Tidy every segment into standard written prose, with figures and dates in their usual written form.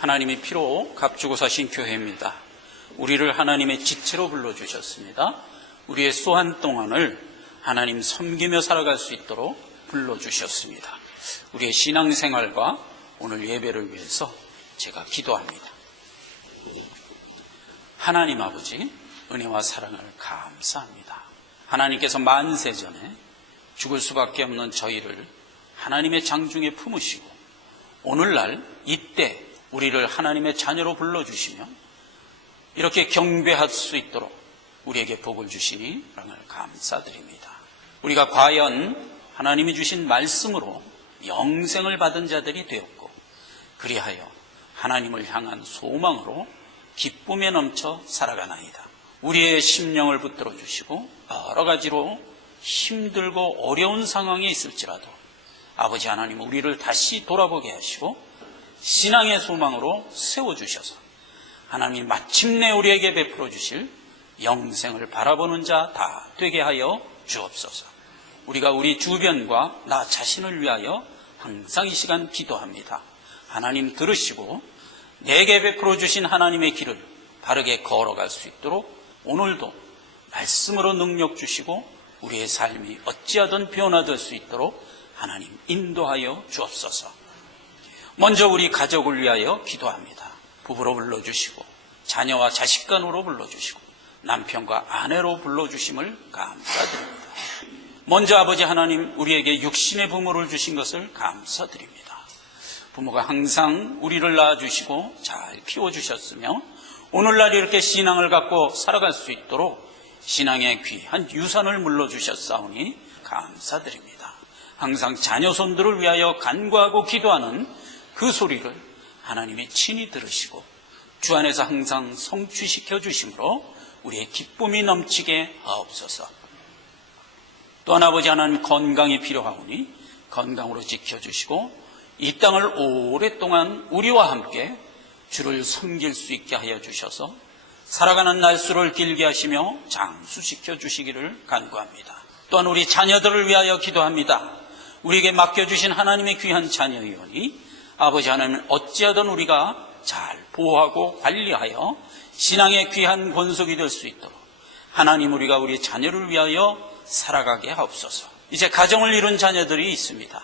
하나님이 피로 값주고 사신 교회입니다. 우리를 하나님의 지체로 불러주셨습니다. 우리의 수한 동안을 하나님 섬기며 살아갈 수 있도록 불러주셨습니다. 우리의 신앙생활과 오늘 예배를 위해서 제가 기도합니다. 하나님 아버지, 은혜와 사랑을 감사합니다. 하나님께서 만세 전에 죽을 수밖에 없는 저희를 하나님의 장중에 품으시고 오늘날 이때 우리를 하나님의 자녀로 불러주시며 이렇게 경배할 수 있도록 우리에게 복을 주시니 사랑을 감사드립니다. 우리가 과연 하나님이 주신 말씀으로 영생을 받은 자들이 되었고 그리하여 하나님을 향한 소망으로 기쁨에 넘쳐 살아가나이다. 우리의 심령을 붙들어 주시고 여러 가지로 힘들고 어려운 상황에 있을지라도 아버지 하나님 우리를 다시 돌아보게 하시고 신앙의 소망으로 세워주셔서 하나님 마침내 우리에게 베풀어 주실 영생을 바라보는 자 다 되게 하여 주옵소서. 우리가 우리 주변과 나 자신을 위하여 항상 이 시간 기도합니다. 하나님 들으시고 내게 베풀어 주신 하나님의 길을 바르게 걸어갈 수 있도록 오늘도 말씀으로 능력 주시고 우리의 삶이 어찌하든 변화될 수 있도록 하나님 인도하여 주옵소서. 먼저 우리 가족을 위하여 기도합니다. 부부로 불러주시고 자녀와 자식간으로 불러주시고 남편과 아내로 불러주심을 감사드립니다. 먼저 아버지 하나님 우리에게 육신의 부모를 주신 것을 감사드립니다. 부모가 항상 우리를 낳아주시고 잘 키워주셨으며 오늘날 이렇게 신앙을 갖고 살아갈 수 있도록 신앙의 귀한 유산을 물러주셨사오니 감사드립니다. 항상 자녀 손들을 위하여 간구하고 기도하는 그 소리를 하나님이 친히 들으시고 주 안에서 항상 성취시켜 주심으로 우리의 기쁨이 넘치게 하옵소서. 또한 아버지 하나님 건강이 필요하오니 건강으로 지켜주시고 이 땅을 오랫동안 우리와 함께 주를 섬길 수 있게 하여 주셔서 살아가는 날수를 길게 하시며 장수시켜 주시기를 간구합니다. 또한 우리 자녀들을 위하여 기도합니다. 우리에게 맡겨주신 하나님의 귀한 자녀이오니 아버지 하나님 어찌하든 우리가 잘 보호하고 관리하여 신앙의 귀한 권속이 될 수 있도록 하나님 우리가 우리 자녀를 위하여 살아가게 하옵소서. 이제 가정을 이룬 자녀들이 있습니다.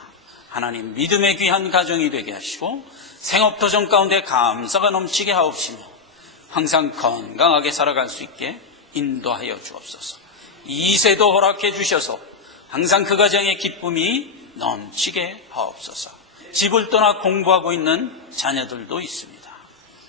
하나님 믿음의 귀한 가정이 되게 하시고 생업도전 가운데 감사가 넘치게 하옵시며 항상 건강하게 살아갈 수 있게 인도하여 주옵소서. 2세도 허락해 주셔서 항상 그 가정의 기쁨이 넘치게 하옵소서. 집을 떠나 공부하고 있는 자녀들도 있습니다.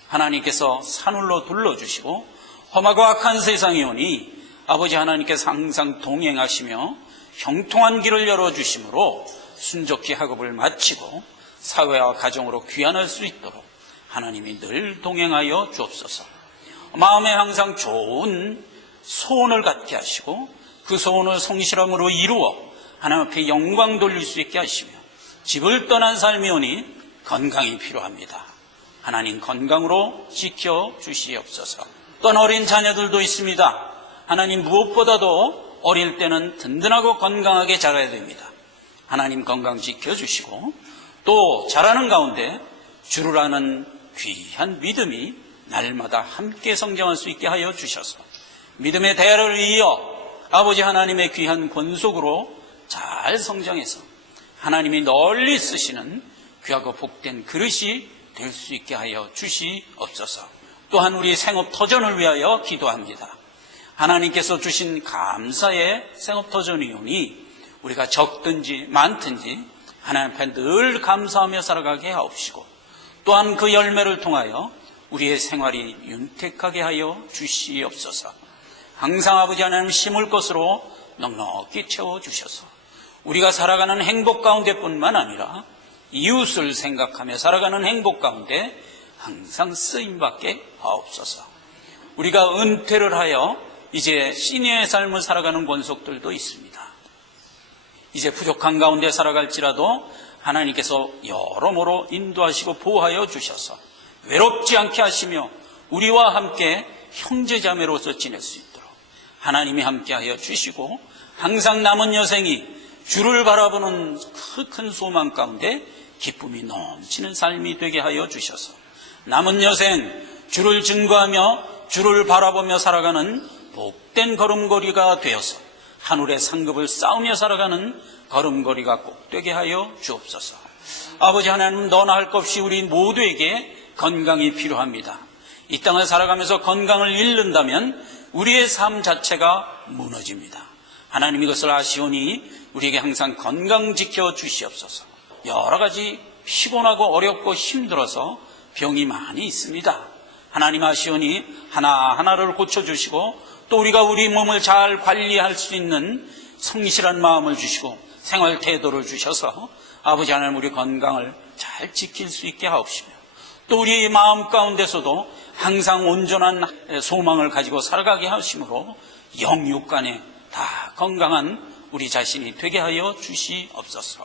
하나님께서 산울로 둘러주시고 험하고 악한 세상이 오니 아버지 하나님께서 항상 동행하시며 형통한 길을 열어주심으로 순적히 학업을 마치고 사회와 가정으로 귀환할 수 있도록 하나님이 늘 동행하여 주옵소서. 마음에 항상 좋은 소원을 갖게 하시고 그 소원을 성실함으로 이루어 하나님 앞에 영광 돌릴 수 있게 하시며 집을 떠난 삶이 오니 건강이 필요합니다. 하나님 건강으로 지켜주시옵소서. 또한 어린 자녀들도 있습니다. 하나님 무엇보다도 어릴 때는 든든하고 건강하게 자라야 됩니다. 하나님 건강 지켜주시고 또 자라는 가운데 주를 아는 귀한 믿음이 날마다 함께 성장할 수 있게 하여 주셔서 믿음의 대화를 이어 아버지 하나님의 귀한 권속으로 잘 성장해서 하나님이 널리 쓰시는 귀하고 복된 그릇이 될 수 있게 하여 주시옵소서. 또한 우리 생업터전을 위하여 기도합니다. 하나님께서 주신 감사의 생업터전이오니 우리가 적든지 많든지 하나님 앞에 늘 감사하며 살아가게 하옵시고 또한 그 열매를 통하여 우리의 생활이 윤택하게 하여 주시옵소서. 항상 아버지 하나님 심을 것으로 넉넉히 채워주셔서 우리가 살아가는 행복 가운데뿐만 아니라 이웃을 생각하며 살아가는 행복 가운데 항상 쓰임받게 하옵소서. 우리가 은퇴를 하여 이제 시니어의 삶을 살아가는 권속들도 있습니다. 이제 부족한 가운데 살아갈지라도 하나님께서 여러모로 인도하시고 보호하여 주셔서 외롭지 않게 하시며 우리와 함께 형제자매로서 지낼 수 있도록 하나님이 함께하여 주시고 항상 남은 여생이 주를 바라보는 그 큰 소망 가운데 기쁨이 넘치는 삶이 되게 하여 주셔서 남은 여생 주를 증거하며 주를 바라보며 살아가는 복된 걸음걸이가 되어서 하늘의 상급을 쌓으며 살아가는 걸음걸이가 꼭 되게 하여 주옵소서. 아버지 하나님, 너나 할 것 없이 우리 모두에게 건강이 필요합니다. 이 땅을 살아가면서 건강을 잃는다면 우리의 삶 자체가 무너집니다. 하나님, 이것을 아시오니 우리에게 항상 건강 지켜 주시옵소서. 여러 가지 피곤하고 어렵고 힘들어서 병이 많이 있습니다. 하나님 아시오니 하나하나를 고쳐주시고 또 우리가 우리 몸을 잘 관리할 수 있는 성실한 마음을 주시고 생활 태도를 주셔서 아버지 하나님, 우리 건강을 잘 지킬 수 있게 하옵시며 또 우리 마음 가운데서도 항상 온전한 소망을 가지고 살아가게 하심으로 영육간에 다 건강한 우리 자신이 되게 하여 주시옵소서.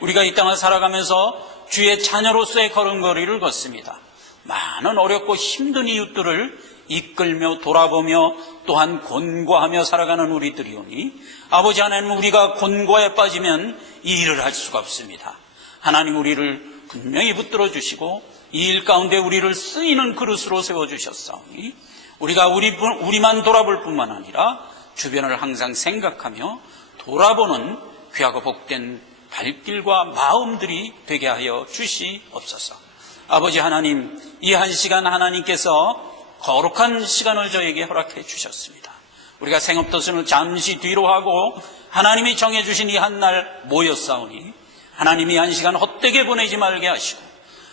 우리가 이 땅을 살아가면서 주의 자녀로서의 걸음걸이를 걷습니다. 많은 어렵고 힘든 이웃들을 이끌며 돌아보며 또한 곤고하며 살아가는 우리들이오니 아버지 하나님, 우리가 곤고에 빠지면 이 일을 할 수가 없습니다. 하나님, 우리를 분명히 붙들어 주시고 이 일 가운데 우리를 쓰이는 그릇으로 세워주셨사오니 우리가 우리만 돌아볼 뿐만 아니라 주변을 항상 생각하며 돌아보는 귀하고 복된 발길과 마음들이 되게 하여 주시옵소서. 아버지 하나님, 이 한 시간 하나님께서 거룩한 시간을 저에게 허락해 주셨습니다. 우리가 생업도선을 잠시 뒤로 하고 하나님이 정해주신 이 한 날 모였사오니 하나님이 한 시간 헛되게 보내지 말게 하시고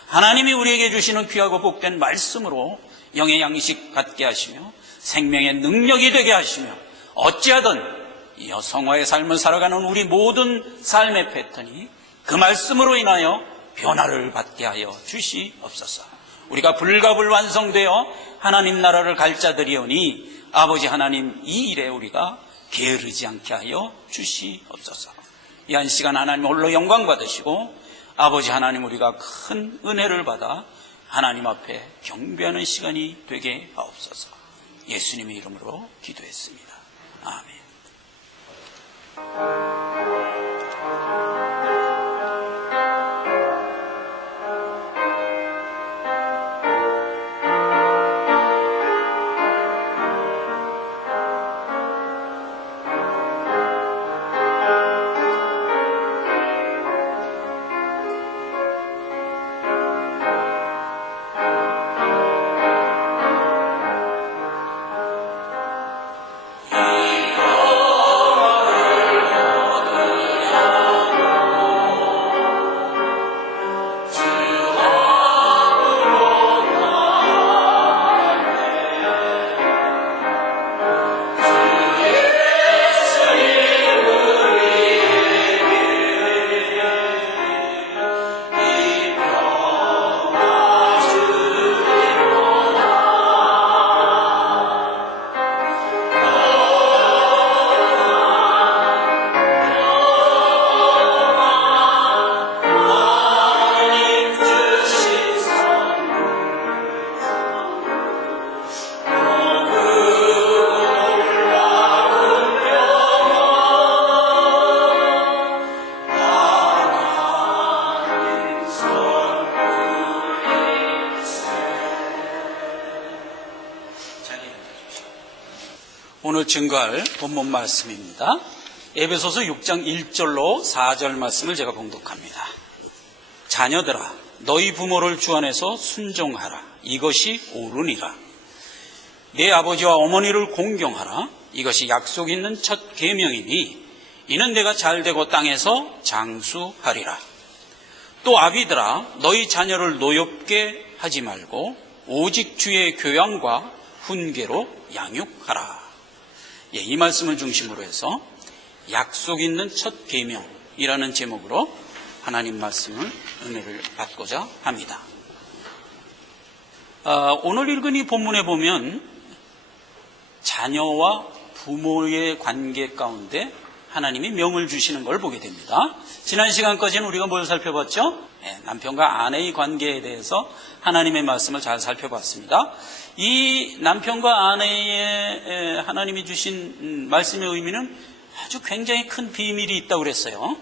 하나님이 우리에게 주시는 귀하고 복된 말씀으로 영의 양식 갖게 하시며 생명의 능력이 되게 하시며 어찌하든 여성화의 삶을 살아가는 우리 모든 삶의 패턴이 그 말씀으로 인하여 변화를 받게 하여 주시옵소서. 우리가 불가불완성되어 하나님 나라를 갈 자들이오니 아버지 하나님, 이 일에 우리가 게으르지 않게 하여 주시옵소서. 이 한 시간 하나님 홀로 영광 받으시고 아버지 하나님, 우리가 큰 은혜를 받아 하나님 앞에 경배하는 시간이 되게 하옵소서. 예수님의 이름으로 기도했습니다. 아멘. 오늘 증거할 본문 말씀입니다. 에베소서 6장 1절로 4절 말씀을 제가 봉독합니다. 자녀들아, 너희 부모를 주 안에서 순종하라. 이것이 옳으니라. 내 아버지와 어머니를 공경하라. 이것이 약속 있는 첫 계명이니 이는 내가 잘되고 땅에서 장수하리라. 또 아비들아, 너희 자녀를 노엽게 하지 말고 오직 주의 교양과 훈계로 양육하라. 이 말씀을 중심으로 해서 약속 있는 첫 계명이라는 제목으로 하나님 말씀을 은혜를 받고자 합니다. 오늘 읽은 이 본문에 보면 자녀와 부모의 관계 가운데 하나님이 명을 주시는 걸 보게 됩니다. 지난 시간까지는 우리가 뭘 살펴봤죠? 남편과 아내의 관계에 대해서 하나님의 말씀을 잘 살펴봤습니다. 이 남편과 아내의 하나님이 주신 말씀의 의미는 아주 굉장히 큰 비밀이 있다고 그랬어요.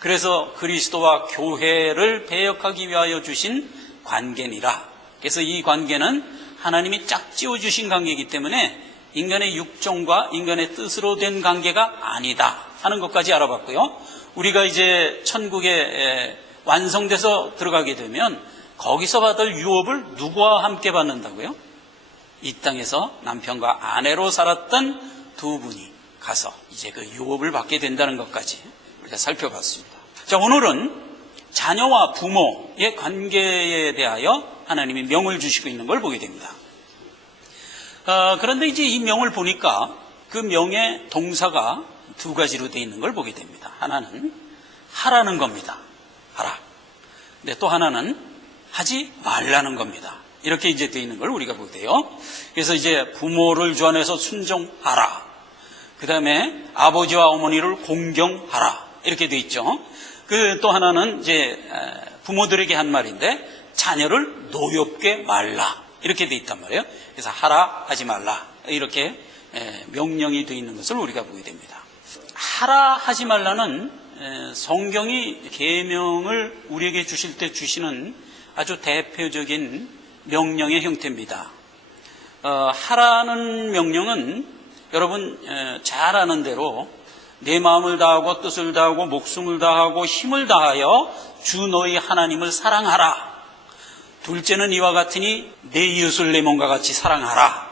그래서 그리스도와 교회를 배역하기 위하여 주신 관계니라 그래서 이 관계는 하나님이 짝지어 주신 관계이기 때문에 인간의 육정과 인간의 뜻으로 된 관계가 아니다 하는 것까지 알아봤고요. 우리가 이제 천국에 완성돼서 들어가게 되면 거기서 받을 유업을 누구와 함께 받는다고요? 이 땅에서 남편과 아내로 살았던 두 분이 가서 이제 그 유업을 받게 된다는 것까지 우리가 살펴봤습니다. 자, 오늘은 자녀와 부모의 관계에 대하여 하나님이 명을 주시고 있는 걸 보게 됩니다. 그런데 이제 이 명을 보니까 그 명의 동사가 두 가지로 되어 있는 걸 보게 됩니다. 하나는 하라는 겁니다. 하라. 근데 또 하나는 하지 말라는 겁니다. 이렇게 이제 되어 있는 걸 우리가 보게 돼요. 그래서 이제 부모를 주 안에서 순종하라. 그 다음에 아버지와 어머니를 공경하라. 이렇게 되어 있죠. 그 또 하나는 이제 부모들에게 한 말인데 자녀를 노엽게 말라. 이렇게 되어 있단 말이에요. 그래서 하라, 하지 말라. 이렇게 명령이 되어 있는 것을 우리가 보게 됩니다. 하라, 하지 말라는 성경이 계명을 우리에게 주실 때 주시는 아주 대표적인 명령의 형태입니다. 하라는 명령은 여러분 잘 아는 대로 내 마음을 다하고 뜻을 다하고 목숨을 다하고 힘을 다하여 주 너희 하나님을 사랑하라. 둘째는 이와 같으니 내 이웃을 내 몸과 같이 사랑하라.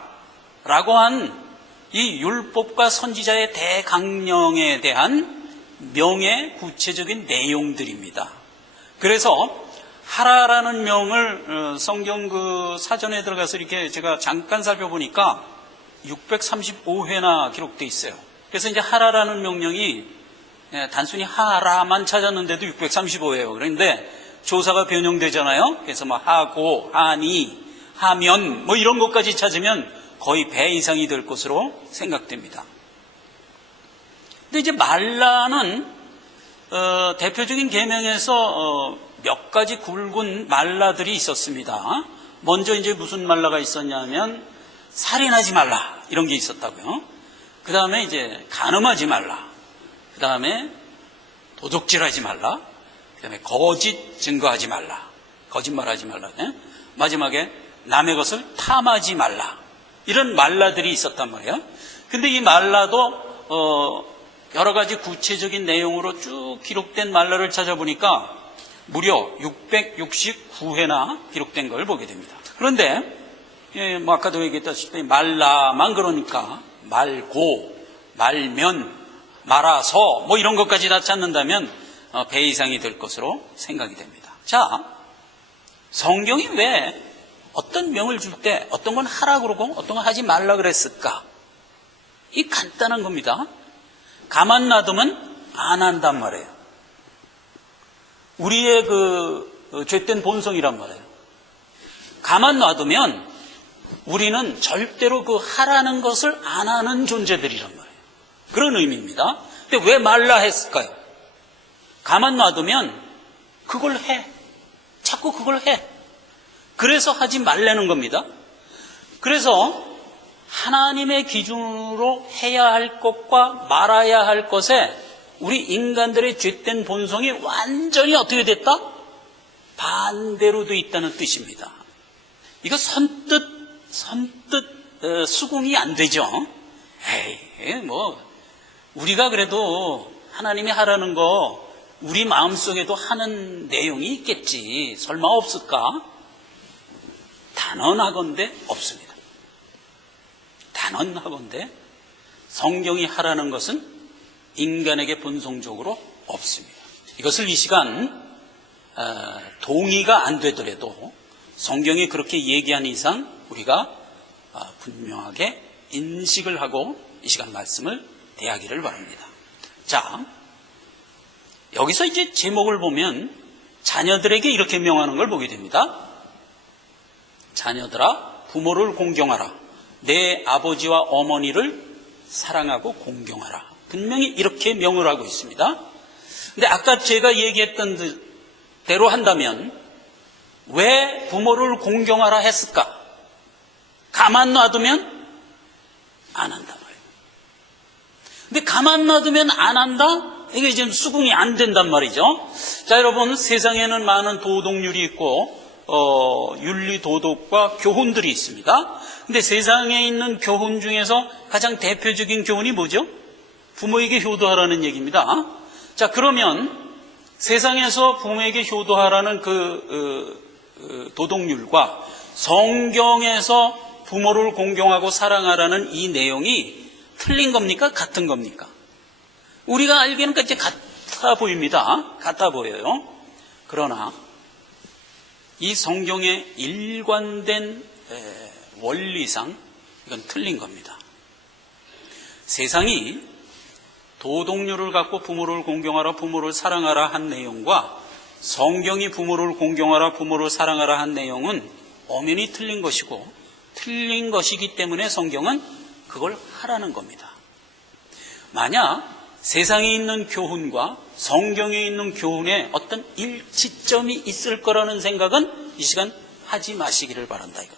라고 한 이 율법과 선지자의 대강령에 대한 명의 구체적인 내용들입니다. 그래서 하라라는 명을 성경 그 사전에 들어가서 이렇게 제가 잠깐 살펴보니까 635회나 기록되어 있어요. 그래서 이제 하라라는 명령이 단순히 하라만 찾았는데도 635회예요. 그런데 조사가 변형되잖아요. 그래서 뭐 하고, 하니, 하면 뭐 이런 것까지 찾으면 거의 배 이상이 될 것으로 생각됩니다. 근데 이제 말라는 대표적인 계명에서 몇 가지 굵은 말라들이 있었습니다. 먼저 이제 무슨 말라가 있었냐면 살인하지 말라 이런 게 있었다고요. 그 다음에 이제 간음하지 말라. 그 다음에 도둑질하지 말라. 그 다음에 거짓 증거하지 말라. 거짓말하지 말라. 마지막에 남의 것을 탐하지 말라. 이런 말라들이 있었단 말이에요. 근데 이 말라도 여러 가지 구체적인 내용으로 쭉 기록된 말라를 찾아보니까 무려 669회나 기록된 걸 보게 됩니다. 그런데 뭐 아까도 얘기했다시피 말라만 그러니까 말고, 말면, 말아서 뭐 이런 것까지 다 찾는다면 배 이상이 될 것으로 생각이 됩니다. 자, 성경이 왜 어떤 명을 줄 때 어떤 건 하라 그러고 어떤 건 하지 말라 그랬을까? 이 간단한 겁니다. 가만 놔두면 안 한단 말이에요. 우리의 그 죄된 본성이란 말이에요. 가만 놔두면 우리는 절대로 그 하라는 것을 안 하는 존재들이란 말이에요. 그런 의미입니다. 근데 왜 말라 했을까요? 가만 놔두면 그걸 해. 자꾸 그걸 해. 그래서 하지 말라는 겁니다. 그래서 하나님의 기준으로 해야 할 것과 말아야 할 것에 우리 인간들의 죄된 본성이 완전히 어떻게 됐다? 반대로 돼 있다는 뜻입니다. 이거 선뜻 수긍이 안 되죠. 에이, 뭐 우리가 그래도 하나님이 하라는 거 우리 마음속에도 하는 내용이 있겠지. 설마 없을까? 단언하건대 없습니다. 단언하건대 성경이 하라는 것은 인간에게 본성적으로 없습니다. 이것을 이 시간 동의가 안 되더라도 성경이 그렇게 얘기한 이상 우리가 분명하게 인식을 하고 이 시간 말씀을 대하기를 바랍니다. 자, 여기서 이제 제목을 보면 자녀들에게 이렇게 명하는 걸 보게 됩니다. 자녀들아, 부모를 공경하라. 내 아버지와 어머니를 사랑하고 공경하라. 분명히 이렇게 명을 하고 있습니다. 근데 아까 제가 얘기했던 대로 한다면 왜 부모를 공경하라 했을까? 가만 놔두면 안 한단 말이에요. 근데 가만 놔두면 안 한다? 이게 지금 수긍이 안 된단 말이죠. 자, 여러분, 세상에는 많은 도덕률이 있고 윤리 도덕과 교훈들이 있습니다. 근데 세상에 있는 교훈 중에서 가장 대표적인 교훈이 뭐죠? 부모에게 효도하라는 얘기입니다. 자, 그러면 세상에서 부모에게 효도하라는 도덕률과 성경에서 부모를 공경하고 사랑하라는 이 내용이 틀린 겁니까? 같은 겁니까? 우리가 알기에는 이제 같아 보입니다. 같아 보여요. 그러나 이 성경의 일관된 원리상 이건 틀린 겁니다. 세상이 도덕률을 갖고 부모를 공경하라, 부모를 사랑하라 한 내용과 성경이 부모를 공경하라, 부모를 사랑하라 한 내용은 엄연히 틀린 것이고, 틀린 것이기 때문에 성경은 그걸 하라는 겁니다. 만약 세상에 있는 교훈과 성경에 있는 교훈에 어떤 일치점이 있을 거라는 생각은 이 시간 하지 마시기를 바란다, 이거.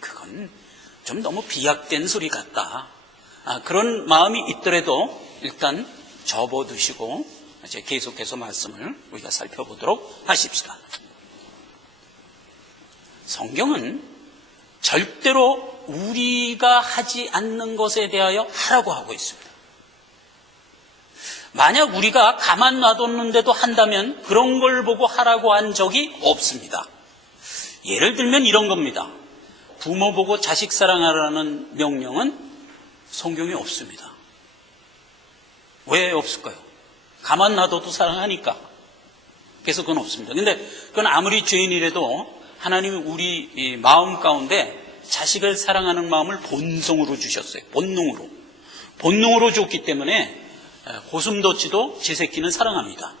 그건 좀 너무 비약된 소리 같다. 그런 마음이 있더라도 일단 접어두시고 이제 계속해서 말씀을 우리가 살펴보도록 하십시다. 성경은 절대로 우리가 하지 않는 것에 대하여 하라고 하고 있습니다. 만약 우리가 가만 놔뒀는데도 한다면 그런 걸 보고 하라고 한 적이 없습니다. 예를 들면 이런 겁니다. 부모 보고 자식 사랑하라는 명령은 성경에 없습니다. 왜 없을까요? 가만 놔둬도 사랑하니까. 그래서 그건 없습니다. 근데 그건 아무리 죄인이라도 하나님이 우리 마음 가운데 자식을 사랑하는 마음을 본성으로 주셨어요. 본능으로 줬기 때문에 고슴도치도 제 새끼는 사랑합니다.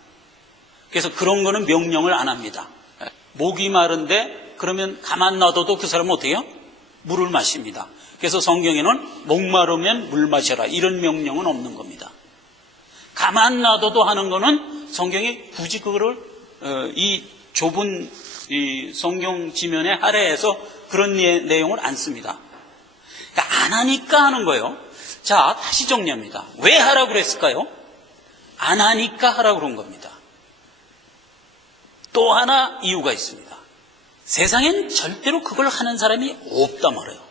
그래서 그런 거는 명령을 안 합니다. 목이 마른데 그러면 가만 놔둬도 그 사람은 어떻게 해요? 물을 마십니다. 그래서 성경에는 목마르면 물 마셔라 이런 명령은 없는 겁니다. 가만 놔둬도 하는 거는 성경이 굳이 그거를 이 좁은 이 성경 지면에 할애해서 그런 내용을 안 씁니다. 그러니까 안 하니까 하는 거예요. 자, 다시 정리합니다. 왜 하라고 그랬을까요? 안 하니까 하라고 그런 겁니다. 또 하나 이유가 있습니다. 세상엔 절대로 그걸 하는 사람이 없단 말이에요.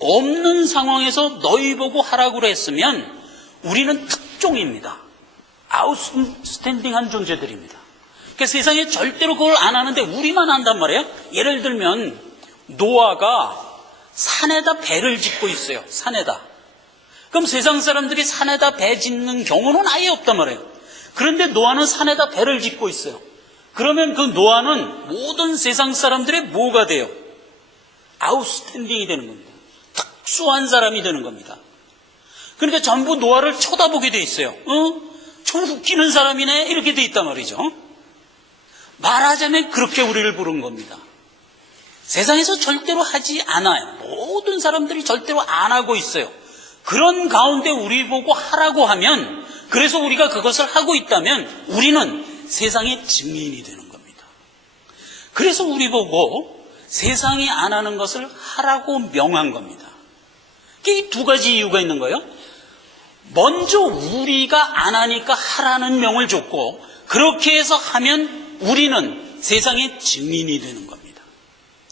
없는 상황에서 너희 보고 하라고 했으면 우리는 특종입니다. 아웃스탠딩한 존재들입니다. 그러니까 세상에 절대로 그걸 안 하는데 우리만 한단 말이에요. 예를 들면 노아가 산에다 배를 짓고 있어요. 산에다. 그럼 세상 사람들이 산에다 배 짓는 경우는 아예 없단 말이에요. 그런데 노아는 산에다 배를 짓고 있어요. 그러면 그 노아는 모든 세상 사람들의 뭐가 돼요? 아웃스탠딩이 되는 겁니다. 특수한 사람이 되는 겁니다. 그러니까 전부 노아를 쳐다보게 돼 있어요. 좀 웃기는 사람이네 이렇게 돼 있단 말이죠. 말하자면 그렇게 우리를 부른 겁니다. 세상에서 절대로 하지 않아요. 모든 사람들이 절대로 안 하고 있어요. 그런 가운데 우리 보고 하라고 하면, 그래서 우리가 그것을 하고 있다면 우리는 세상의 증인이 되는 겁니다. 그래서 우리 보고 세상이 안 하는 것을 하라고 명한 겁니다. 이 두 가지 이유가 있는 거예요. 먼저 우리가 안 하니까 하라는 명을 줬고, 그렇게 해서 하면 우리는 세상의 증인이 되는 겁니다.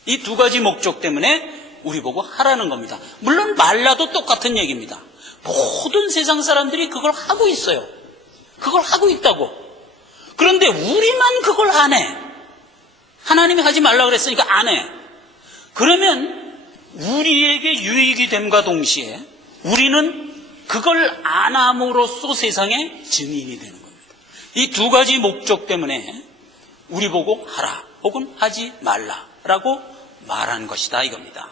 이 두 가지 목적 때문에 우리 보고 하라는 겁니다. 물론 말라도 똑같은 얘기입니다. 모든 세상 사람들이 그걸 하고 있어요. 그걸 하고 있다고. 그런데 우리만 그걸 안 해. 하나님이 하지 말라고 그랬으니까 안 해. 그러면 우리에게 유익이 됨과 동시에 우리는 그걸 안 함으로써 세상의 증인이 되는 겁니다. 이 두 가지 목적 때문에 우리 보고 하라 혹은 하지 말라라고 말한 것이다 이겁니다.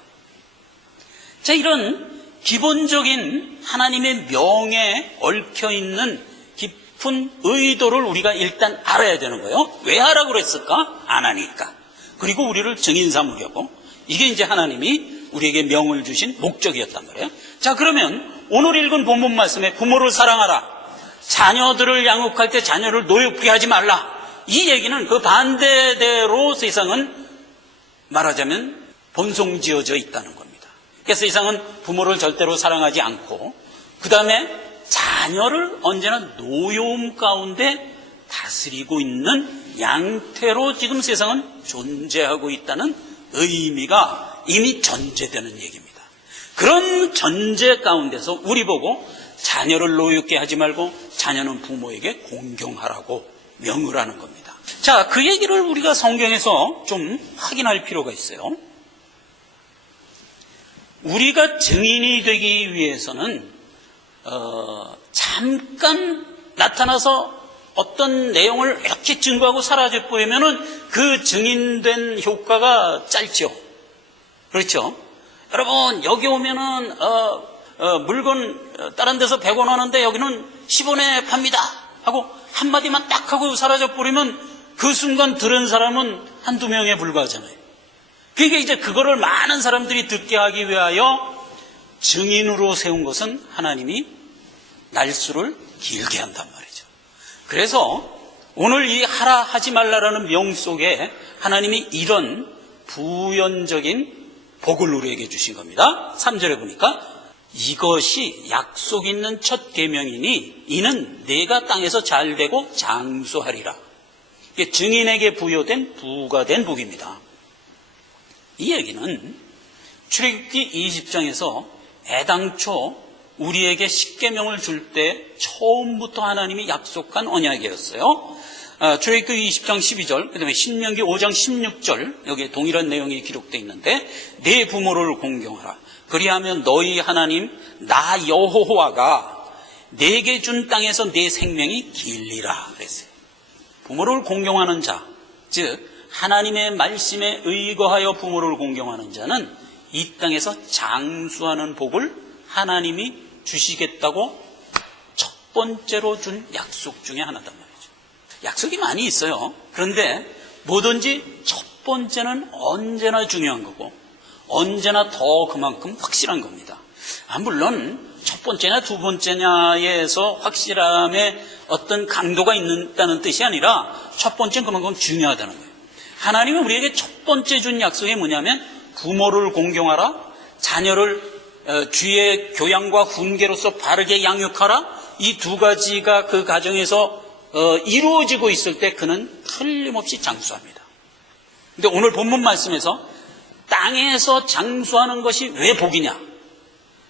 자, 이런 기본적인 하나님의 명에 얽혀있는 깊은 의도를 우리가 일단 알아야 되는 거예요. 왜 하라고 그랬을까? 안 하니까. 그리고 우리를 증인 삼으려고. 이게 이제 하나님이 우리에게 명을 주신 목적이었단 말이에요. 자, 그러면 오늘 읽은 본문 말씀에 부모를 사랑하라, 자녀들을 양육할 때 자녀를 노엽게 하지 말라, 이 얘기는 그 반대대로 세상은 말하자면 본성지어져 있다는 겁니다. 그래서 세상은 부모를 절대로 사랑하지 않고, 그 다음에 자녀를 언제나 노여움 가운데 다스리고 있는 양태로 지금 세상은 존재하고 있다는 의미가 이미 전제되는 얘기입니다. 그런 전제 가운데서 우리 보고 자녀를 노엽게 하지 말고 자녀는 부모에게 공경하라고 명을 하는 겁니다. 자, 그 얘기를 우리가 성경에서 좀 확인할 필요가 있어요. 우리가 증인이 되기 위해서는 잠깐 나타나서 어떤 내용을 이렇게 증거하고 사라져 버리면은 그 증인된 효과가 짧죠. 그렇죠? 여러분, 여기 오면은 물건 다른 데서 100원 하는데 여기는 10원에 팝니다 하고 한마디만 딱 하고 사라져 버리면 그 순간 들은 사람은 한두 명에 불과하잖아요. 그러니까 이제 그거를 많은 사람들이 듣게 하기 위하여 증인으로 세운 것은 하나님이 날수를 길게 한단 말이죠. 그래서 오늘 이 하라 하지 말라라는 명 속에 하나님이 이런 부연적인 복을 우리에게 주신 겁니다. 3절에 보니까 이것이 약속 있는 첫 계명이니 이는 내가 땅에서 잘되고 장수하리라. 이게 증인에게 부여된 부가된 복입니다. 이 얘기는 출애굽기 20장에서 애당초 우리에게 십계명을 줄 때 처음부터 하나님이 약속한 언약이었어요. 출애굽기 20장 12절, 그 다음에 신명기 5장 16절, 여기에 동일한 내용이 기록되어 있는데 내 부모를 공경하라. 그리하면 너희 하나님 나 여호와가 내게 준 땅에서 내 생명이 길리라 그랬어요. 부모를 공경하는 자, 즉 하나님의 말씀에 의거하여 부모를 공경하는 자는 이 땅에서 장수하는 복을 하나님이 주시겠다고 첫 번째로 준 약속 중에 하나단 말이죠. 약속이 많이 있어요. 그런데 뭐든지 첫 번째는 언제나 중요한 거고 언제나 더 그만큼 확실한 겁니다. 물론 첫 번째냐 두 번째냐에서 확실함에 어떤 강도가 있다는 뜻이 아니라 첫 번째는 그만큼 중요하다는 거예요. 하나님은 우리에게 첫 번째 준 약속이 뭐냐면 부모를 공경하라, 자녀를 주의 교양과 훈계로서 바르게 양육하라. 이 두 가지가 그 가정에서 이루어지고 있을 때 그는 틀림없이 장수합니다. 근데 오늘 본문 말씀에서 땅에서 장수하는 것이 왜 복이냐?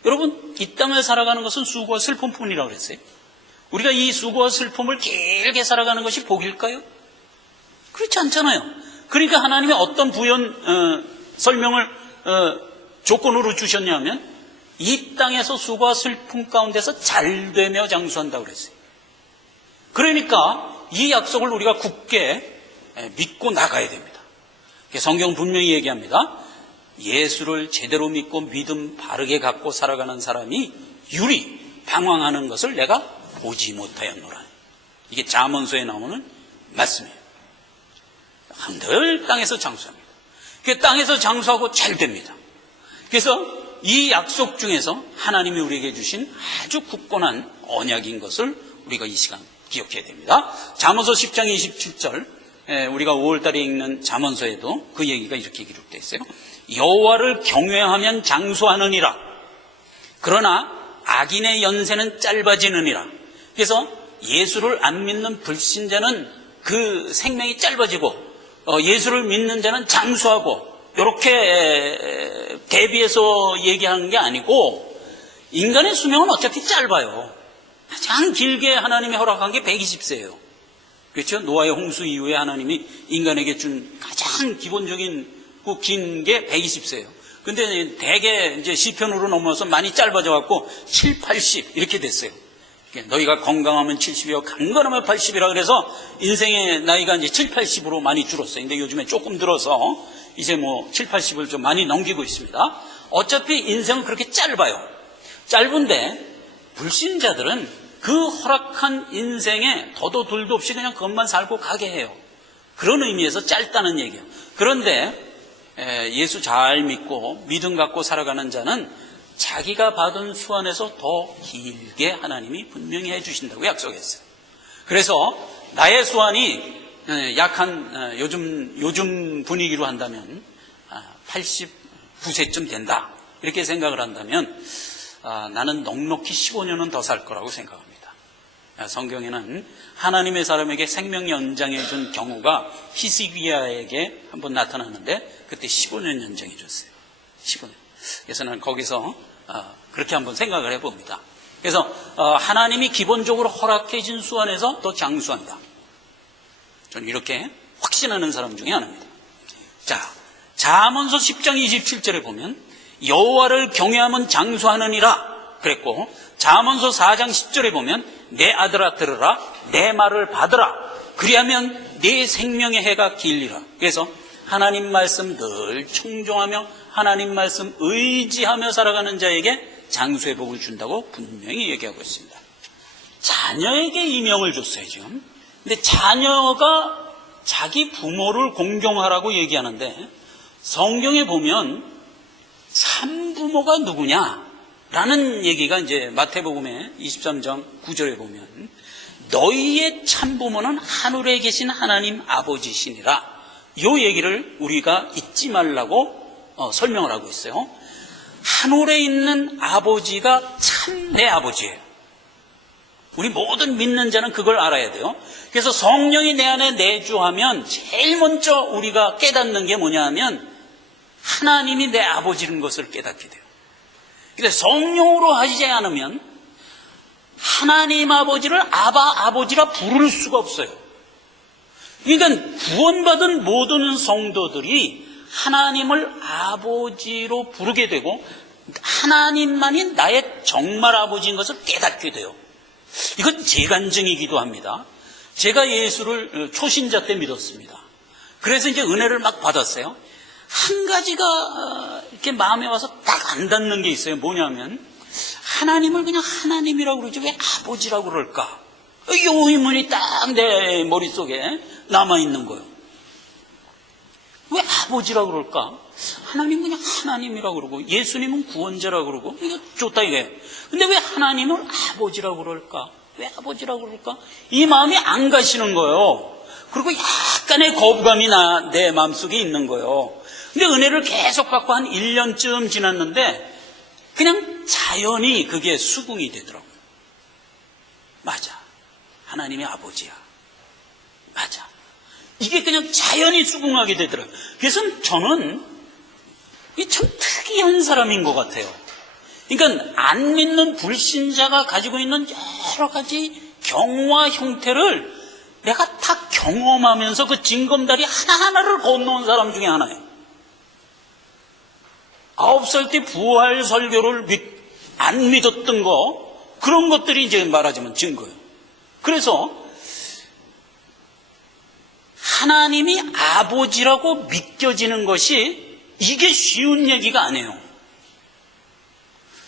여러분, 이 땅을 살아가는 것은 수고와 슬픔뿐이라고 그랬어요. 우리가 이 수고와 슬픔을 길게 살아가는 것이 복일까요? 그렇지 않잖아요. 그러니까 하나님이 어떤 설명을 조건으로 주셨냐면 이 땅에서 수고와 슬픔 가운데서 잘되며 장수한다고 그랬어요. 그러니까 이 약속을 우리가 굳게 믿고 나가야 됩니다. 성경 분명히 얘기합니다. 예수를 제대로 믿고 믿음 바르게 갖고 살아가는 사람이 유리 방황하는 것을 내가 보지 못하였노라. 이게 잠언서에 나오는 말씀이에요. 늘 땅에서 장수합니다. 땅에서 장수하고 잘 됩니다. 그래서 이 약속 중에서 하나님이 우리에게 주신 아주 굳건한 언약인 것을 우리가 이 시간 기억해야 됩니다. 잠언서 10장 27절, 우리가 5월달에 읽는 잠언서에도 그 얘기가 이렇게 기록되어 있어요. 여호와를 경외하면 장수하느니라. 그러나 악인의 연세는 짧아지느니라. 그래서 예수를 안 믿는 불신자는 그 생명이 짧아지고 예수를 믿는 자는 장수하고 이렇게 대비해서 얘기하는 게 아니고 인간의 수명은 어차피 짧아요. 가장 길게 하나님이 허락한 게 120세예요. 그렇죠? 노아의 홍수 이후에 하나님이 인간에게 준 가장 기본적인 긴 게 120세예요. 근데 대개 이제 시편으로 넘어서 많이 짧아져 갖고 7, 80 이렇게 됐어요. 너희가 건강하면 70이요 강건하면 80이라 그래서 인생의 나이가 이제 7, 80으로 많이 줄었어요. 근데 요즘에 조금 들어서 이제 뭐 7, 80을 좀 많이 넘기고 있습니다. 어차피 인생은 그렇게 짧아요. 짧은데 불신자들은 그 허락한 인생에 더도 둘도 없이 그냥 그것만 살고 가게 해요. 그런 의미에서 짧다는 얘기예요. 그런데 예수 잘 믿고 믿음 갖고 살아가는 자는 자기가 받은 수완에서 더 길게 하나님이 분명히 해주신다고 약속했어요. 그래서 나의 수완이 약한 요즘 분위기로 한다면 89세쯤 된다 이렇게 생각을 한다면 나는 넉넉히 15년은 더 살 거라고 생각합니다. 성경에는 하나님의 사람에게 생명 연장해 준 경우가 히스기야에게 한번 나타났는데 그때 15년 연장해 줬어요. 15년. 그래서 는 거기서 그렇게 한번 생각을 해봅니다. 그래서 하나님이 기본적으로 허락해 준 수 안에서 더 장수한다. 저는 이렇게 확신하는 사람 중에 하나입니다. 자, 잠언서 10장 27절에 보면 여호와를 경외하면 장수하느니라 그랬고, 잠언서 4장 10절에 보면 내 아들아 들으라, 내 말을 받으라, 그리하면 내 생명의 해가 길리라. 그래서 하나님 말씀 늘 청종하며 하나님 말씀 의지하며 살아가는 자에게 장수의 복을 준다고 분명히 얘기하고 있습니다. 자녀에게 이명을 줬어요 지금. 근데 자녀가 자기 부모를 공경하라고 얘기하는데, 성경에 보면 참부모가 누구냐라는 얘기가 이제 마태복음의 23장 9절에 보면 너희의 참부모는 하늘에 계신 하나님 아버지시니라, 이 얘기를 우리가 잊지 말라고 설명을 하고 있어요. 하늘에 있는 아버지가 참 내 아버지예요. 우리 모든 믿는 자는 그걸 알아야 돼요. 그래서 성령이 내 안에 내주하면 제일 먼저 우리가 깨닫는 게 뭐냐 하면 하나님이 내 아버지인 것을 깨닫게 돼요. 근데 성령으로 하지 않으면 하나님 아버지를 아버지라 부를 수가 없어요. 그러니까 구원받은 모든 성도들이 하나님을 아버지로 부르게 되고 하나님만이 나의 정말 아버지인 것을 깨닫게 돼요. 이건 제 간증이기도 합니다. 제가 예수를 초신자 때 믿었습니다. 그래서 이제 은혜를 막 받았어요. 한 가지가 이렇게 마음에 와서 딱 안 닿는 게 있어요. 뭐냐면 하나님을 그냥 하나님이라고 그러지 왜 아버지라고 그럴까? 이 의문이 딱 내 머릿속에 남아있는 거예요. 왜 아버지라고 그럴까? 하나님 그냥 하나님이라고 그러고 예수님은 구원자라고 그러고 이거 좋다 이게. 근데 왜 하나님을 아버지라고 그럴까? 왜 아버지라고 그럴까? 이 마음이 안 가시는 거예요. 그리고 약간의 거부감이 내 마음속에 있는 거예요. 근데 은혜를 계속 받고 한 1년쯤 지났는데 그냥 자연히 그게 수긍이 되더라고요. 맞아, 하나님이 아버지야. 맞아, 이게 그냥 자연히 수긍하게 되더라고요. 그래서 저는 참 특이한 사람인 것 같아요. 그러니까 안 믿는 불신자가 가지고 있는 여러 가지 경우와 형태를 내가 다 경험하면서 그 징검다리 하나하나를 건너온 사람 중에 하나예요. 9살 때 부활 설교를 안 믿었던 거, 그런 것들이 이제 말하자면 증거예요. 그래서 하나님이 아버지라고 믿겨지는 것이 이게 쉬운 얘기가 아니에요.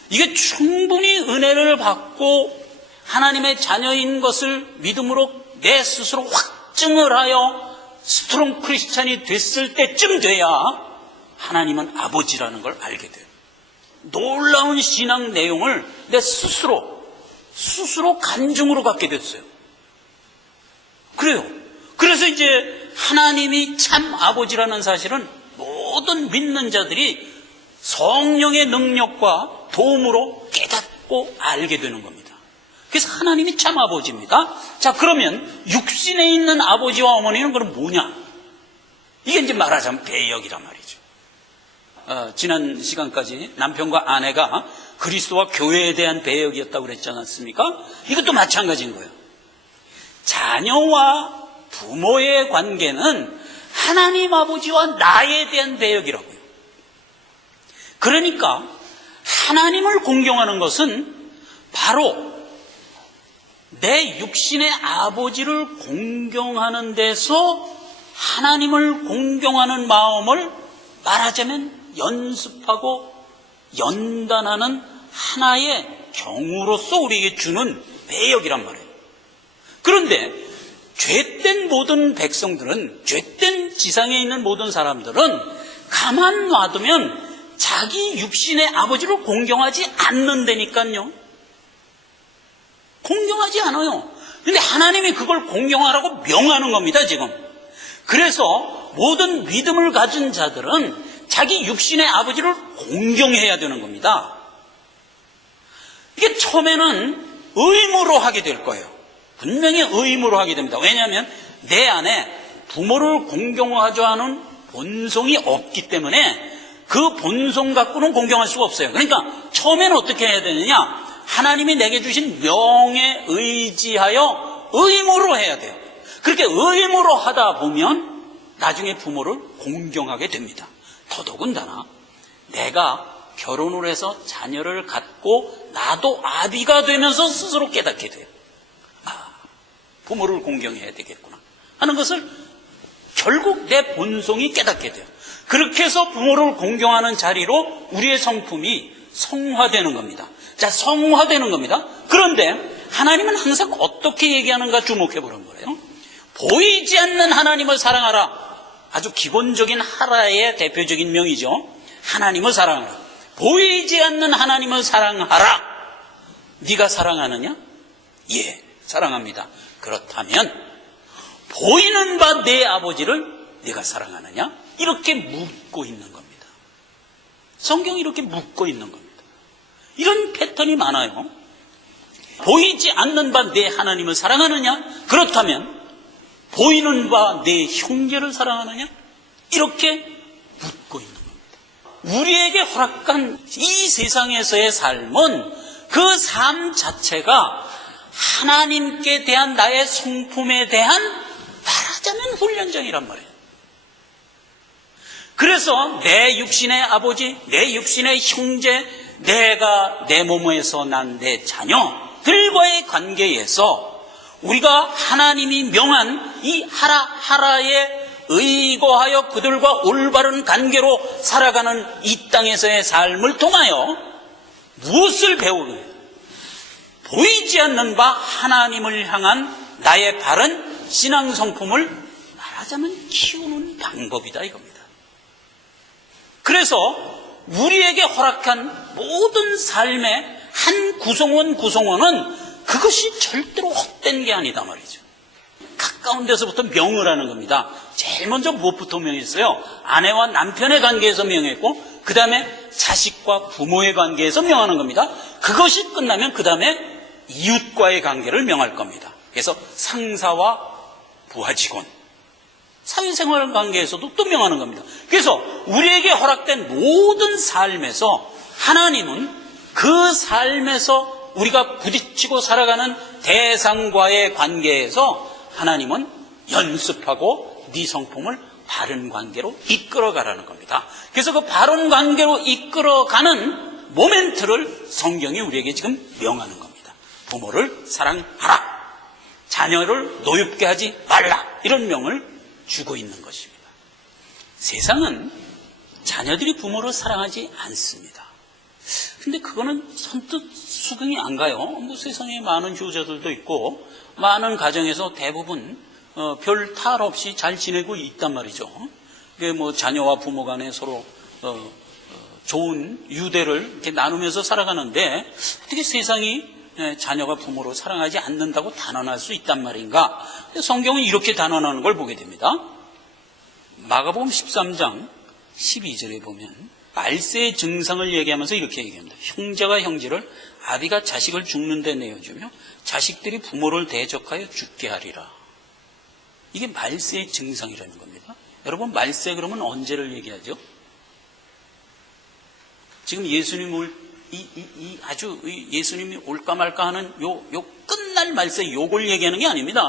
이게 충분히 은혜를 받고 하나님의 자녀인 것을 믿음으로 내 스스로 확증을 하여 스트롱 크리스찬이 됐을 때쯤 돼야 하나님은 아버지라는 걸 알게 돼요. 놀라운 신앙 내용을 내 스스로 간증으로 갖게 됐어요. 그래요. 그래서 이제 하나님이 참 아버지라는 사실은 모든 믿는 자들이 성령의 능력과 도움으로 깨닫고 알게 되는 겁니다. 그래서 하나님이 참 아버지입니다. 자, 그러면 육신에 있는 아버지와 어머니는 그럼 뭐냐? 이게 이제 말하자면 배역이란 말이죠. 지난 시간까지 남편과 아내가 그리스도와 교회에 대한 배역이었다고 그랬지 않았습니까? 이것도 마찬가지인 거예요. 자녀와 부모의 관계는 하나님 아버지와 나에 대한 배역이라고요. 그러니까 하나님을 공경하는 것은 바로 내 육신의 아버지를 공경하는 데서 하나님을 공경하는 마음을 말하자면 연습하고 연단하는 하나의 경우로서 우리에게 주는 배역이란 말이에요. 그런데 죄된 모든 백성들은, 죄된 지상에 있는 모든 사람들은 가만 놔두면 자기 육신의 아버지를 공경하지 않는다니까요. 공경하지 않아요. 근데 하나님이 그걸 공경하라고 명하는 겁니다, 지금. 그래서 모든 믿음을 가진 자들은 자기 육신의 아버지를 공경해야 되는 겁니다. 이게 처음에는 의무로 하게 될 거예요. 분명히 의무로 하게 됩니다. 왜냐하면 내 안에 부모를 공경하자 하는 본성이 없기 때문에 그 본성 갖고는 공경할 수가 없어요. 그러니까 처음에는 어떻게 해야 되느냐? 하나님이 내게 주신 명에 의지하여 의무로 해야 돼요. 그렇게 의무로 하다 보면 나중에 부모를 공경하게 됩니다. 더더군다나 내가 결혼을 해서 자녀를 갖고 나도 아비가 되면서 스스로 깨닫게 돼요. 부모를 공경해야 되겠구나 하는 것을 결국 내 본성이 깨닫게 돼요. 그렇게 해서 부모를 공경하는 자리로 우리의 성품이 성화되는 겁니다. 자, 성화되는 겁니다. 그런데 하나님은 항상 어떻게 얘기하는가 주목해 보는 거예요. 보이지 않는 하나님을 사랑하라. 아주 기본적인 하라의 대표적인 명이죠. 하나님을 사랑하라. 보이지 않는 하나님을 사랑하라. 네가 사랑하느냐? 예, 사랑합니다. 그렇다면 보이는 바 내 아버지를 네가 사랑하느냐? 이렇게 묻고 있는 겁니다. 성경이 이렇게 묻고 있는 겁니다. 이런 패턴이 많아요. 보이지 않는 바 내 하나님을 사랑하느냐? 그렇다면 보이는 바 내 형제를 사랑하느냐? 이렇게 묻고 있는 겁니다. 우리에게 허락한 이 세상에서의 삶은 그 삶 자체가 하나님께 대한 나의 성품에 대한 말하자면 훈련장이란 말이에요. 그래서 내 육신의 아버지, 내 육신의 형제, 내가 내 몸에서 난 내 자녀들과의 관계에서 우리가 하나님이 명한 이 하라에 의거하여 그들과 올바른 관계로 살아가는 이 땅에서의 삶을 통하여 무엇을 배우느냐? 보이지 않는 바 하나님을 향한 나의 바른 신앙 성품을 말하자면 키우는 방법이다 이겁니다. 그래서 우리에게 허락한 모든 삶의 한 구성원은 그것이 절대로 헛된 게 아니다 말이죠. 가까운 데서부터 명을 하는 겁니다. 제일 먼저 무엇부터 명했어요? 아내와 남편의 관계에서 명했고 그 다음에 자식과 부모의 관계에서 명하는 겁니다. 그것이 끝나면 그 다음에 이웃과의 관계를 명할 겁니다. 그래서 상사와 부하 직원, 사회생활 관계에서도 또 명하는 겁니다. 그래서 우리에게 허락된 모든 삶에서 하나님은 그 삶에서 우리가 부딪히고 살아가는 대상과의 관계에서 하나님은 연습하고 네 성품을 바른 관계로 이끌어가라는 겁니다. 그래서 그 바른 관계로 이끌어가는 모멘트를 성경이 우리에게 지금 명하는 겁니다. 부모를 사랑하라. 자녀를 노엽게 하지 말라. 이런 명을 주고 있는 것입니다. 세상은 자녀들이 부모를 사랑하지 않습니다. 근데 그거는 선뜻 수긍이 안 가요. 뭐 세상에 많은 효자들도 있고 많은 가정에서 대부분 별 탈 없이 잘 지내고 있단 말이죠. 뭐 자녀와 부모 간에 서로 좋은 유대를 이렇게 나누면서 살아가는데 어떻게 세상이 자녀가 부모를 사랑하지 않는다고 단언할 수 있단 말인가? 성경은 이렇게 단언하는 걸 보게 됩니다. 마가복음 13장 12절에 보면 말세의 증상을 얘기하면서 이렇게 얘기합니다. 형제가 형제를, 아비가 자식을 죽는 데 내어주며 자식들이 부모를 대적하여 죽게 하리라. 이게 말세의 증상이라는 겁니다. 여러분, 말세 그러면 언제를 얘기하죠? 지금 예수님을 아주 예수님이 올까 말까 하는 요 끝날 말세 요걸 얘기하는 게 아닙니다.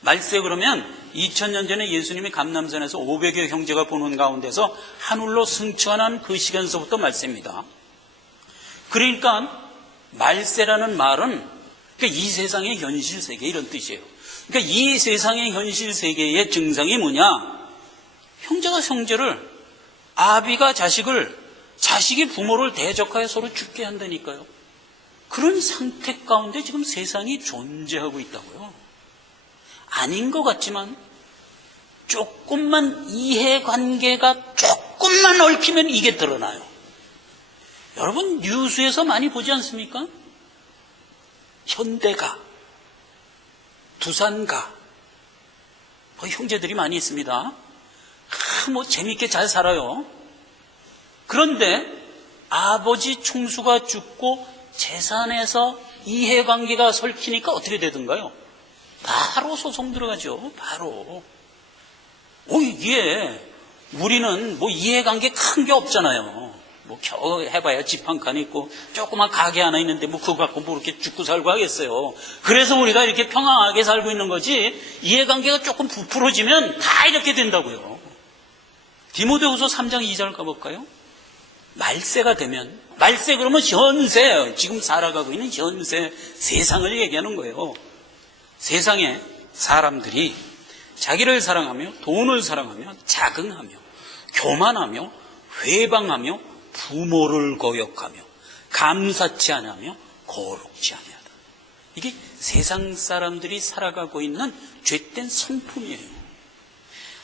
말세 그러면 2000년 전에 예수님이 감람산에서 500여 형제가 보는 가운데서 하늘로 승천한 그 시간서부터 말세입니다. 그러니까 말세라는 말은 그러니까 이 세상의 현실 세계 이런 뜻이에요. 그러니까 이 세상의 현실 세계의 증상이 뭐냐? 형제가 형제를, 아비가 자식을, 자식이 부모를 대적하여 서로 죽게 한다니까요. 그런 상태 가운데 지금 세상이 존재하고 있다고요. 아닌 것 같지만 조금만 이해관계가 조금만 얽히면 이게 드러나요. 여러분 뉴스에서 많이 보지 않습니까? 현대가, 두산가, 형제들이 많이 있습니다. 뭐 재밌게 잘 살아요. 그런데 아버지 총수가 죽고 재산에서 이해관계가 설키니까 어떻게 되던가요? 바로 소송 들어가죠. 바로. 이게 우리는 뭐 이해관계 큰 게 없잖아요. 뭐 겨우 해봐야 집 한 칸 있고 조그만 가게 하나 있는데 뭐 그거 갖고 뭐 이렇게 죽고 살고 하겠어요. 그래서 우리가 이렇게 평안하게 살고 있는 거지, 이해관계가 조금 부풀어지면 다 이렇게 된다고요. 디모데후서 3장 2절 가볼까요? 말세가 되면, 말세 그러면 현세, 지금 살아가고 있는 현세 세상을 얘기하는 거예요. 세상에 사람들이 자기를 사랑하며 돈을 사랑하며 자긍하며 교만하며 회방하며 부모를 거역하며 감사치 않으며 거룩지 아니하다. 이게 세상 사람들이 살아가고 있는 죄된 성품이에요.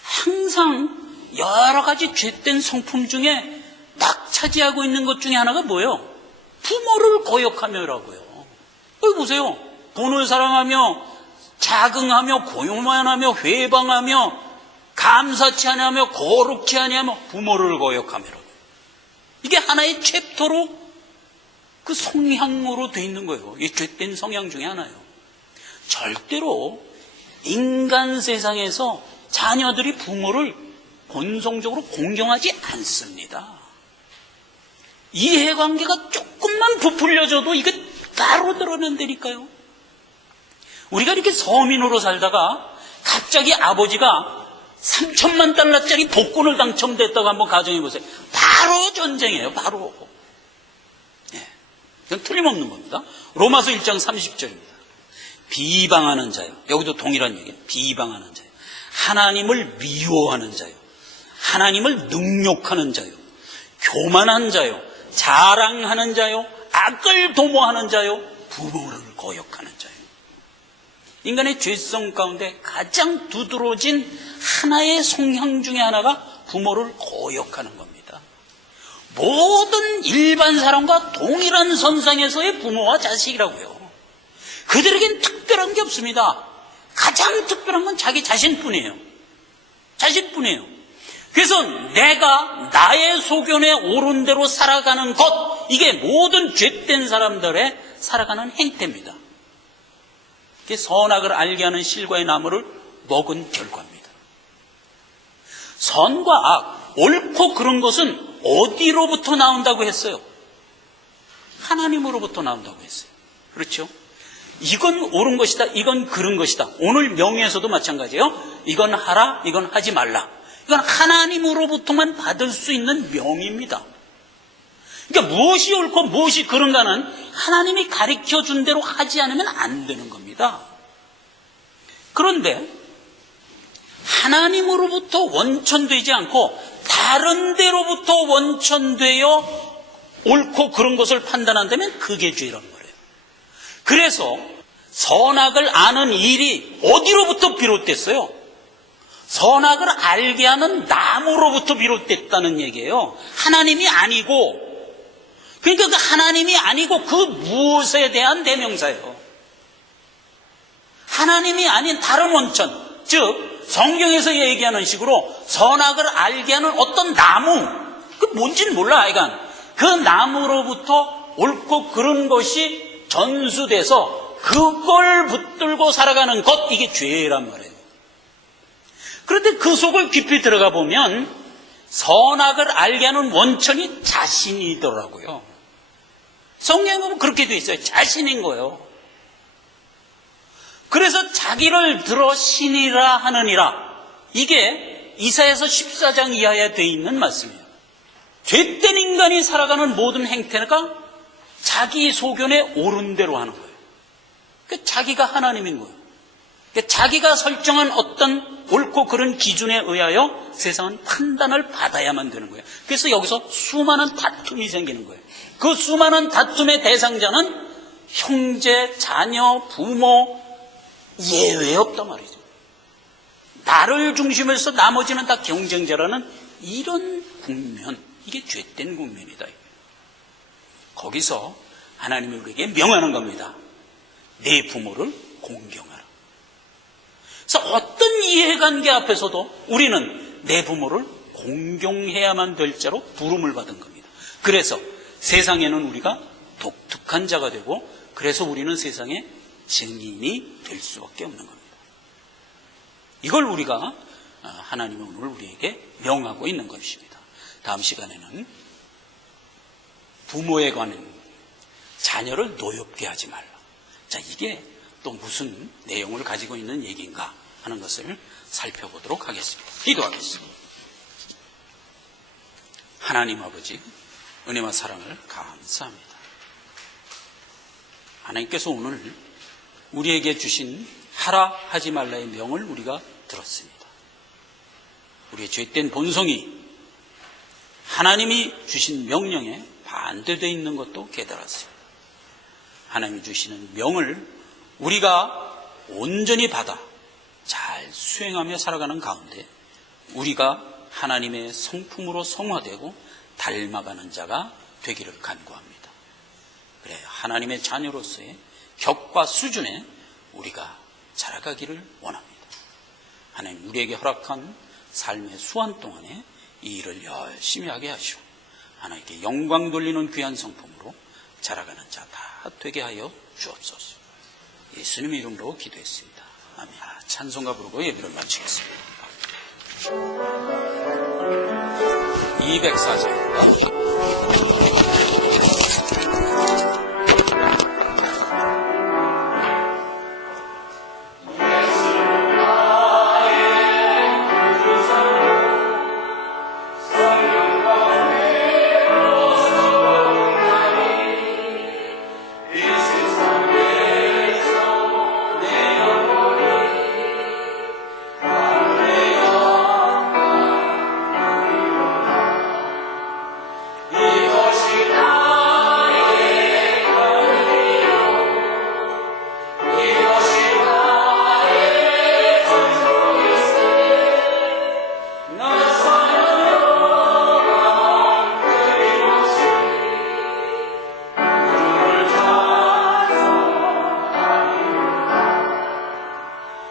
항상 여러 가지 죄된 성품 중에 딱 차지하고 있는 것 중에 하나가 뭐예요? 부모를 거역하며라고요. 여기 보세요. 돈을 사랑하며 자긍하며 고용만하며 회방하며 감사치 아니하며 거룩치 아니하며 부모를 거역하며라고. 이게 하나의 챕터로 그 성향으로 돼 있는 거예요. 이 죄된 성향 중에 하나예요. 절대로 인간 세상에서 자녀들이 부모를 본성적으로 공경하지 않습니다. 이해관계가 조금만 부풀려져도 이게 바로 드러난다니까요. 우리가 이렇게 서민으로 살다가 갑자기 아버지가 3천만 달러짜리 복권을 당첨됐다고 한번 가정해 보세요. 바로 전쟁이에요. 바로. 이건 틀림없는 겁니다. 로마서 1장 30절입니다. 비방하는 자요. 여기도 동일한 얘기예요. 비방하는 자요. 하나님을 미워하는 자요. 하나님을 능욕하는 자요. 교만한 자요. 자랑하는 자요. 악을 도모하는 자요. 부모를 거역하는 자요. 인간의 죄성 가운데 가장 두드러진 하나의 성향 중에 하나가 부모를 거역하는 겁니다. 모든 일반 사람과 동일한 선상에서의 부모와 자식이라고요. 그들에겐 특별한 게 없습니다. 가장 특별한 건 자기 자신뿐이에요. 자신뿐이에요. 그래서 내가 나의 소견에 옳은 대로 살아가는 것, 이게 모든 죄된 사람들의 살아가는 행태입니다. 그게 선악을 알게 하는 실과의 나무를 먹은 결과입니다. 선과 악, 옳고 그른 것은 어디로부터 나온다고 했어요? 하나님으로부터 나온다고 했어요. 그렇죠? 이건 옳은 것이다, 이건 그른 것이다. 오늘 명예에서도 마찬가지예요. 이건 하라, 이건 하지 말라. 이건 하나님으로부터만 받을 수 있는 명입니다. 그러니까 무엇이 옳고 무엇이 그른가는 하나님이 가르쳐준 대로 하지 않으면 안 되는 겁니다. 그런데 하나님으로부터 원천되지 않고 다른 데로부터 원천되어 옳고 그른 것을 판단한다면 그게 죄란 말이에요. 그래서 선악을 아는 일이 어디로부터 비롯됐어요? 선악을 알게 하는 나무로부터 비롯됐다는 얘기예요. 하나님이 아니고, 그러니까 그 하나님이 아니고 그 무엇에 대한 대명사예요. 하나님이 아닌 다른 원천, 즉 성경에서 얘기하는 식으로 선악을 알게 하는 어떤 나무, 그 뭔지는 몰라 하여간 그 나무로부터 옳고 그른 것이 전수돼서 그걸 붙들고 살아가는 것, 이게 죄란 말이에요. 그런데 그 속을 깊이 들어가 보면 선악을 알게 하는 원천이 자신이더라고요. 성경에 보면 그렇게 돼 있어요. 자신인 거예요. 그래서 자기를 들어 신이라 하느니라. 이게 이사야서 14장 이하에 돼 있는 말씀이에요. 죄된 인간이 살아가는 모든 행태가 자기 소견에 옳은 대로 하는 거예요. 그러니까 자기가 하나님인 거예요. 그러니까 자기가 설정한 어떤 옳고 그른 기준에 의하여 세상은 판단을 받아야만 되는 거예요. 그래서 여기서 수많은 다툼이 생기는 거예요. 그 수많은 다툼의 대상자는 형제, 자녀, 부모, 예외 없단 말이죠. 나를 중심으로 해서 나머지는 다 경쟁자라는 이런 국면, 이게 죄된 국면이다. 거기서 하나님이 우리에게 명하는 겁니다. 내 부모를 공경하라. 그래서 어떤 이해관계 앞에서도 우리는 내 부모를 공경해야만 될 자로 부름을 받은 겁니다. 그래서 세상에는 우리가 독특한 자가 되고, 그래서 우리는 세상에 증인이 될 수밖에 없는 겁니다. 이걸 우리가 하나님은 오늘 우리에게 명하고 있는 것입니다. 다음 시간에는 부모에 관한 자녀를 노엽게 하지 말라. 자, 이게 또 무슨 내용을 가지고 있는 얘기인가 하는 것을 살펴보도록 하겠습니다. 기도하겠습니다. 하나님 아버지, 은혜와 사랑을 감사합니다. 하나님께서 오늘 우리에게 주신 하라 하지 말라의 명을 우리가 들었습니다. 우리의 죄된 본성이 하나님이 주신 명령에 반대되어 있는 것도 깨달았습니다. 하나님이 주시는 명을 우리가 온전히 받아 잘 수행하며 살아가는 가운데 우리가 하나님의 성품으로 성화되고 닮아가는 자가 되기를 간구합니다. 그래, 하나님의 자녀로서의 격과 수준에 우리가 자라가기를 원합니다. 하나님, 우리에게 허락한 삶의 수완 동안에 이 일을 열심히 하게 하시고 하나님께 영광 돌리는 귀한 성품으로 자라가는 자 다 되게 하여 주옵소서. 예수님 이름으로 기도했습니다. 아멘. 찬송가 부르고 예배를 마치겠습니다. 204장